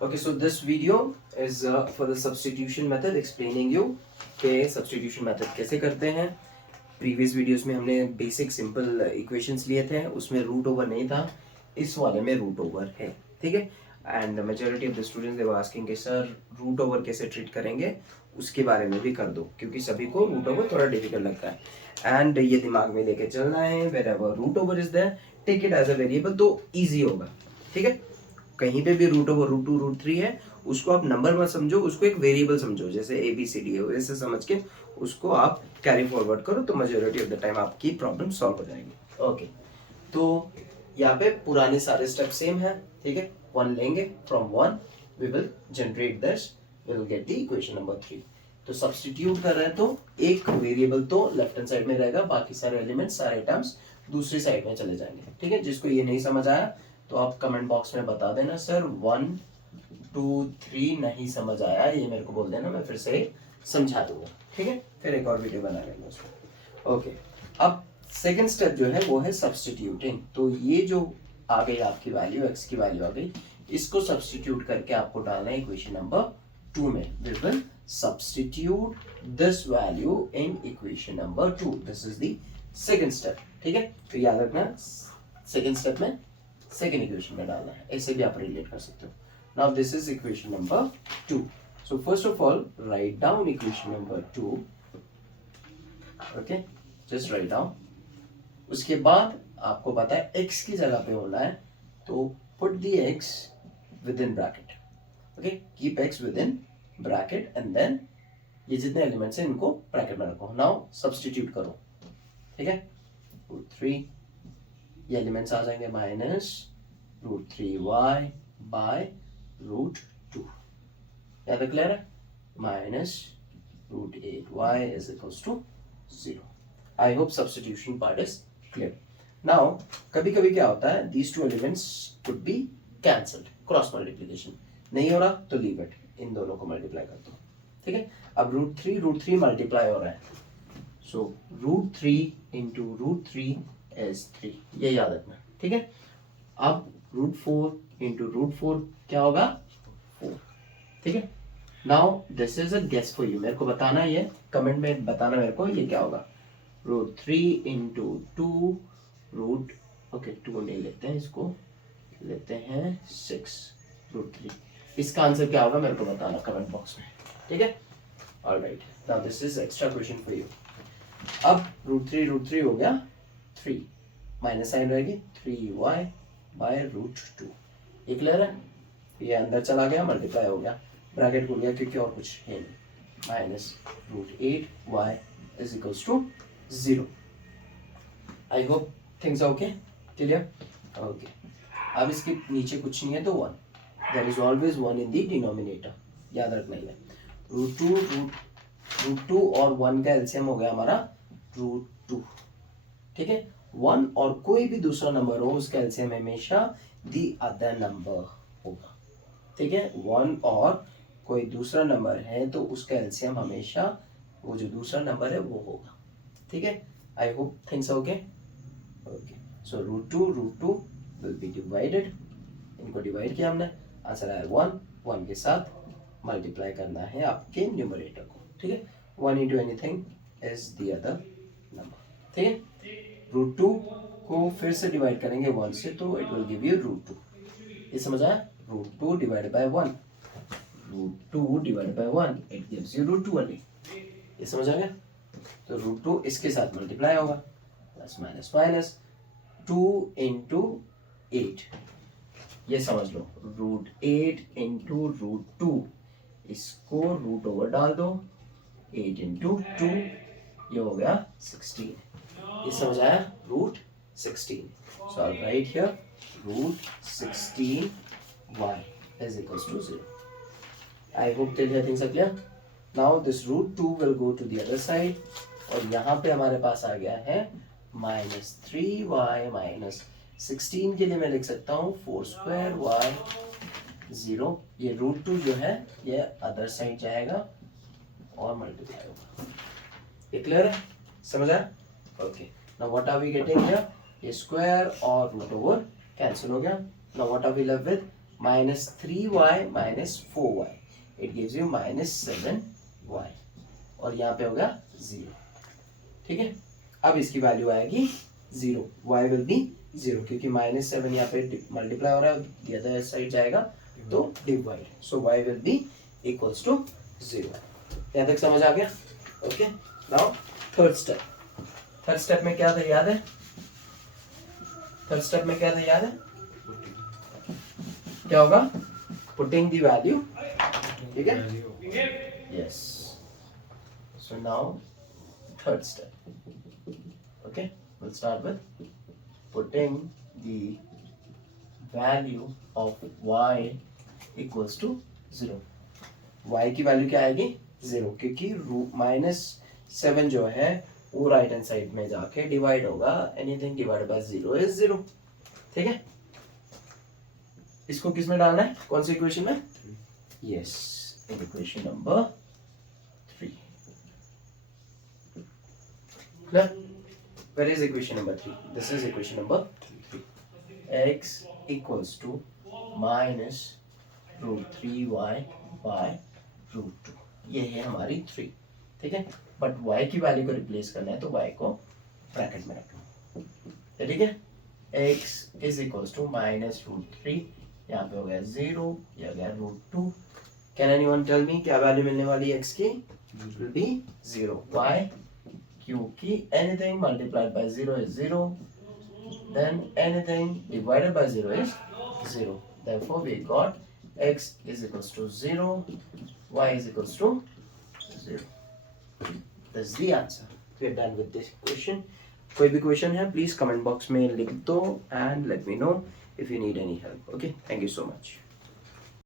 Okay, so this video is for the substitution method, explaining you कि substitution method कैसे करते हैं. Previous videos में हमने बेसिक सिंपल इक्वेशंस लिए थे, उसमें रूट ओवर नहीं था, इस वाले में रूट ओवर है. ठीक है. And majority of the students they were asking कि सर रूट ओवर कैसे ट्रीट करेंगे, उसके बारे में भी कर दो, क्योंकि सभी को रूट ओवर थोड़ा डिफिकल्ट लगता है. एंड ये दिमाग में लेके चलना है, wherever root over is there take it as a variable, तो ईजी होगा. ठीक है. कहीं पे भी रूट ओवर रूट 2 रूट 3 है, उसको आप नंबर मत समझो, उसको एक वेरिएबल समझो, जैसे ए बी सी डी है, वैसे समझ के उसको आप कैरी फॉरवर्ड करो, तो मेजोरिटी ऑफ द टाइम आपकी प्रॉब्लम सॉल्व हो जाएगी. ओके, तो यहाँ पे पुराने सारे स्टेप सेम है. ठीक है. 1 लेंगे, from 1 we will generate this, we will get the equation number 3. तो सब्स्टिट्यूट कर रहे हैं तो एक वेरिएबल तो लेफ्ट हैंड साइड में रहेगा, बाकी सारे एलिमेंट्स सारे टर्म्स दूसरी साइड में चले जाएंगे. ठीक है. जिसको ये नहीं समझ आया तो आप कमेंट बॉक्स में बता देना, सर 1 2 3 नहीं समझ आया, ये मेरे को बोल देना, मैं फिर से समझा दूंगा. ठीक है. फिर एक और वीडियो बना लेंगे उसको. ओके. अब सेकंड स्टेप जो है वो है सब्स्टिट्यूटिंग. तो ये जो आ गई आपकी वैल्यू, x की वैल्यू आ गई, इसको सब्स्टिट्यूट करके आपको डालना है इक्वेशन नंबर 2 में. We will substitute this value in equation number 2. This is the second step. ठीक है. तो याद रखना, सेकंड स्टेप में सेकेंड इक्वेशन में डालना है. ऐसे भी आप रिलेट कर सकते हो. Now this is equation number 2. So first of all write down equation number 2. Okay, just write down. उसके बाद आपको पता है x की जगह पे होना है, तो put the x within bracket. Okay, keep x within bracket and then ये जितने एलिमेंट्स हैं इनको ब्रैकेट में रखो. नाउ सब्स्टिट्यूट करो. ठीक है. रूट 3 ये एलिमेंट्स आ जाएंगे, minus root 3y by root 2. याद है, क्लियर है? Minus root 8y is equals to 0. I hope substitution part is clear. Now कभी कभी क्या होता है, these two elements could be cancelled, cross multiplication नहीं हो रहा तो लीव इट, इन दोनों को मल्टीप्लाई कर दो. ठीक है. अब रूट 3 मल्टीप्लाई हो रहा है, so root 3 into root 3 is 3, ये याद रखना. ठीक है. अब रूट 4 इंटू रूट 4 क्या होगा, 4. ठीक है. Now this is a guess for you, मेरे को बताना है, ये कमेंट में बताना मेरे को ये क्या होगा. रूट 3 इंटू 2 रूट, ओके 2 नहीं लेते हैं, इसको लेते हैं 6 रूट 3. इसका आंसर क्या होगा मेरे को बताना कमेंट बॉक्स में. ठीक है. Alright, now this is extra question for you. अब रूट 3 हो गया 3, माइनस साइन रहेगी 3y बाय रूट 2. ये क्लियर है. ये अंदर चला गया, मल्टीप्लाई हो गया, ब्रैकेट खुल गया क्योंकि और कुछ है नहीं. Minus root 8y is equals to 0. I hope things are okay, clear. Okay. अब इसके नीचे कुछ नहीं है तो 1. There is always 1 in the denominator, याद रखना ही है. रूट 2 और 1 का एलसीएम हो गया हमारा रूट 2. ठीक है. 1 और कोई भी दूसरा नंबर हो, उसका एलसीएम हमेशा दी अदर नंबर होगा. ठीक है. 1 और कोई दूसरा नंबर है तो उसका एलसीएम हमेशा वो जो दूसरा नंबर है वो होगा. ठीक है. I hope things okay. Okay. So root 2 will be divided, इनको डिवाइड किया हमने, आंसर आया 1 के साथ मल्टीप्लाई करना है आपके न्यूमरेटर को. ठीक है. 1 into anything is the other number. ठीक है. रूट 2 को फिर से डिवाइड करेंगे 1 से, तो it will give you root 2. ये समझ आया. Root 2 divide by 1, root 2 divide by 1 it gives you root 2 only. ये समझ आ गया. तो रूट 2 इसके साथ मल्टीप्लाई होगा, प्लस माइनस माइनस 2 इंटू 8, ये समझ लो रूट 8 इंटू रूट 2, इसको रूट ओवर डाल दो, 8 इंटू 2 ये हो गया 16. ये समझ आया, root 16. So I write here root 16y is equals to 0. I hope till here things are clear. Now this root 2 will go to the other side, और यहाँ पे हमारे पास आ गया है माइनस 3y माइनस 16 के लिए मैं लिख सकता हूँ 4 स्क्वायर y 0. ये रूट 2 जो है ये अदर साइड जाएगा और मल्टीप्लाई होगा. ये क्लियर है, समझ आया. Okay. Now what are we getting here, ये स्क्वायर और रूट ओवर कैंसिल हो गया. Now what are we left with, minus 3y minus 4y. It gives you minus 7y. और यहाँ पे होगा 0. ठीक है, अब इसकी वैल्यू आएगी 0. y will be 0 क्योंकि minus 7 यहाँ पे मल्टीप्लाई हो रहा है, the other साइड जाएगा तो divide. So y will be equals to 0. यहाँ तक समझ आ गया? ओके. नाउ थर्ड स्टेप में क्या था याद है? क्या होगा? Putting the value. ठीक है? Yes. So now third step. Okay, we'll start with putting the value of y equals to 0. y की वैल्यू क्या आएगी? 0 क्योंकि -7 जो है वो राइट हैंड साइड में जाके डिवाइड होगा. Anything divide by 0 is 0. ठीक है, इसको किस में डालना है? कौन सी इक्वेशन में? Yes, equation number 3. Where is equation number 3? This is equation number 3. X equals to minus root 3y by root 2. ये है हमारी 3. ठीक है, बट y की वैल्यू को रिप्लेस करना है तो y को ब्रैकेट में रखना. ठीक है, x is equals to minus root 3. यहाँ पे हो गया 0, ये हो गया root 2. Can anyone tell me क्या वैल्यू मिलने वाली है x की? It will be 0. Why? क्योंकि anything multiplied by 0 is 0, then anything divided by 0 is 0. Therefore, we got x is equals to 0, y is equals to 0. That's the answer. We are done with this question. कोई भी question है please comment box में लिख दो and let me know if you need any help. Okay, thank you so much.